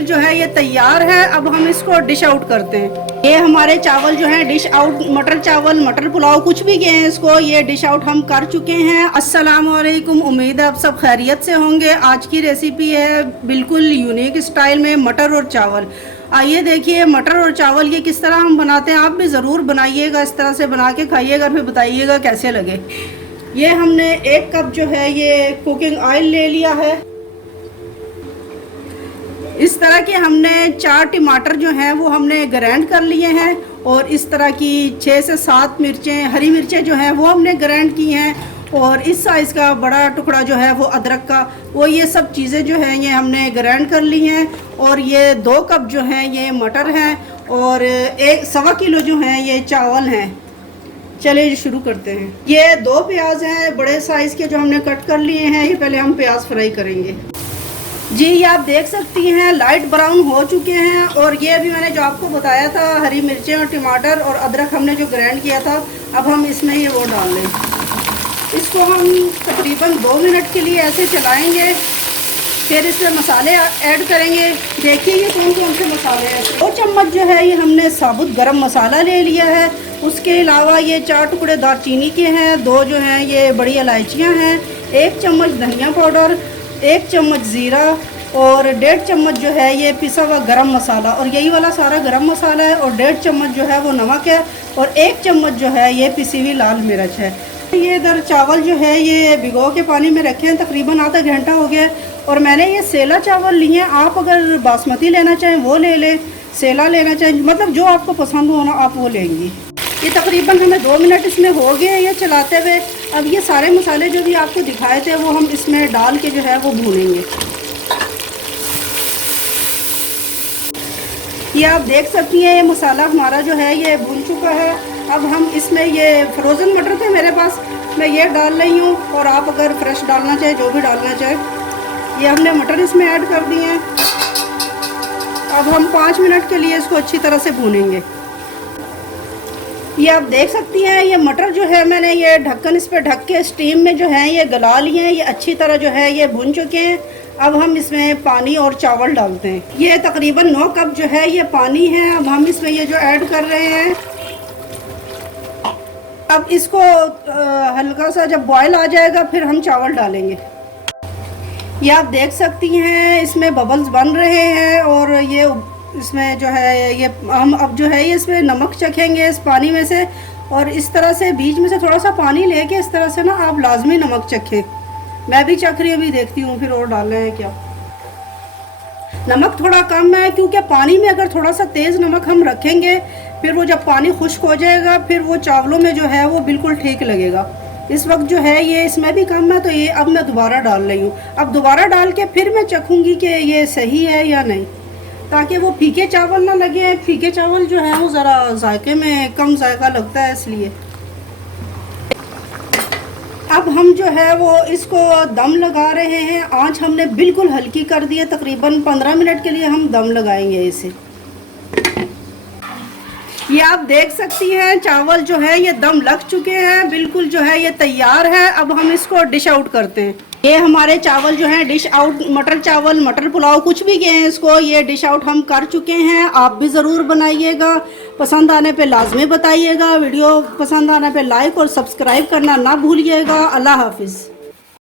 बिल्कुल जो है ये तैयार है। अब हम इसको डिश आउट करते हैं। ये हमारे चावल जो है डिश आउट, मटर चावल, मटर पुलाव कुछ भी कहें इसको, ये डिश आउट हम कर चुके हैं। अस्सलाम वालेकुम, उम्मीद है आप सब खैरियत से होंगे। आज की रेसिपी है बिल्कुल यूनिक स्टाइल में मटर और चावल। आइए देखिए मटर और चावल ये किस तरह हम बनाते हैं। आप भी ज़रूर बनाइएगा, इस तरह से बना के खाइएगा, फिर बताइएगा कैसे लगे। ये हमने 1 कप जो है ये कुकिंग ऑयल ले लिया है। इस तरह के हमने 4 टमाटर जो हैं वो हमने ग्राइंड कर लिए हैं, और इस तरह की 6 से 7 मिर्चें, हरी मिर्चें जो हैं वो हमने ग्राइंड की हैं, और इस साइज़ का बड़ा टुकड़ा जो है वो अदरक का, वो ये सब चीज़ें जो हैं ये हमने ग्राइंड कर ली हैं। और ये 2 कप जो हैं ये मटर हैं, और 1.25 किलो जो हैं ये चावल हैं। चलिए शुरू करते हैं। ये 2 प्याज हैं बड़े साइज़ के जो हमने कट कर लिए हैं। ये पहले हम प्याज फ्राई करेंगे। जी ये आप देख सकती हैं लाइट ब्राउन हो चुके हैं। और ये अभी मैंने जो आपको बताया था, हरी मिर्चें और टमाटर और अदरक हमने जो ग्राइंड किया था, अब हम इसमें ये वो डाल लें। इसको हम तकरीबन 2 मिनट के लिए ऐसे चलाएंगे, फिर इसमें मसाले ऐड करेंगे। देखिए ये कौन कौन से मसाले हैं। 2 चम्मच जो है ये हमने साबुत गरम मसाला ले लिया है। उसके अलावा ये 4 टुकड़े दालचीनी के हैं, 2 जो हैं ये बड़ी इलायचियाँ हैं, 1 चम्मच धनिया पाउडर, 1 चम्मच ज़ीरा, और 1.5 चम्मच जो है ये पिसा हुआ गरम मसाला, और यही वाला सारा गरम मसाला है, और 1.5 चम्मच जो है वो नमक है, और 1 चम्मच जो है ये पिसी हुई लाल मिर्च है। ये इधर चावल जो है ये भिगो के पानी में रखे हैं, तकरीबन आधा घंटा हो गया है। और मैंने ये सेला चावल लिए हैं। आप अगर बासमती लेना चाहें वो ले लें, सेला लेना चाहें, मतलब जो आपको पसंद हो ना आप वो लेंगी। ये तकरीबन हमें 2 मिनट इसमें हो गए ये चलाते हुए। अब ये सारे मसाले जो भी आपको दिखाए थे वो हम इसमें डाल के जो है वो भूनेंगे। ये आप देख सकती हैं ये मसाला हमारा जो है ये भून चुका है। अब हम इसमें ये फ्रोज़न मटर थे मेरे पास, मैं ये डाल रही हूँ, और आप अगर फ्रेश डालना चाहें जो भी डालना चाहें। ये हमने मटर इसमें ऐड कर दिए हैं। अब हम 5 मिनट के लिए इसको अच्छी तरह से भूनेंगे। ये आप देख सकती हैं ये मटर जो है मैंने ये ढक्कन इस पर ढक के स्टीम में जो है ये गला लिए हैं। ये अच्छी तरह जो है ये भुन चुके हैं। अब हम इसमें पानी और चावल डालते हैं। ये तकरीबन 9 कप जो है ये पानी है। अब हम इसमें ये जो ऐड कर रहे हैं। अब इसको हल्का सा जब बॉयल आ जाएगा फिर हम चावल डालेंगे। ये आप देख सकती हैं इसमें बबल्स बन रहे हैं, और ये इसमें जो है ये हम अब जो है ये इसमें नमक चखेंगे इस पानी में से, और इस तरह से बीच में से थोड़ा सा पानी लेके इस तरह से ना आप लाजमी नमक चखें। मैं भी चख रही हूँ, अभी देखती हूँ फिर और डालना है क्या। नमक थोड़ा कम है क्योंकि पानी में अगर थोड़ा सा तेज़ नमक हम रखेंगे फिर वो जब पानी खुश्क हो जाएगा फिर वो चावलों में जो है वो बिल्कुल ठीक लगेगा। इस वक्त जो है ये इसमें भी कम है, तो ये अब मैं दोबारा डाल रही हूँ। अब दोबारा डाल के फिर मैं चखूँगी कि ये सही है या नहीं, ताकि वो फीके चावल ना लगे। फीके चावल जो है वो ज़रा जायके में कम जायका लगता है, इसलिए। अब हम जो है वो इसको दम लगा रहे हैं। आंच हमने बिल्कुल हल्की कर दी है। तकरीबन 15 मिनट के लिए हम दम लगाएंगे इसे। ये आप देख सकती हैं चावल जो है ये दम लग चुके हैं, बिल्कुल जो है ये तैयार है। अब हम इसको डिश आउट करते हैं। ये हमारे चावल जो हैं डिश आउट, मटर चावल, मटर पुलाव कुछ भी कहें इसको, ये डिश आउट हम कर चुके हैं। आप भी ज़रूर बनाइएगा। पसंद आने पे लाजमी बताइएगा। वीडियो पसंद आने पे लाइक और सब्सक्राइब करना ना भूलिएगा। अल्लाह हाफिज़।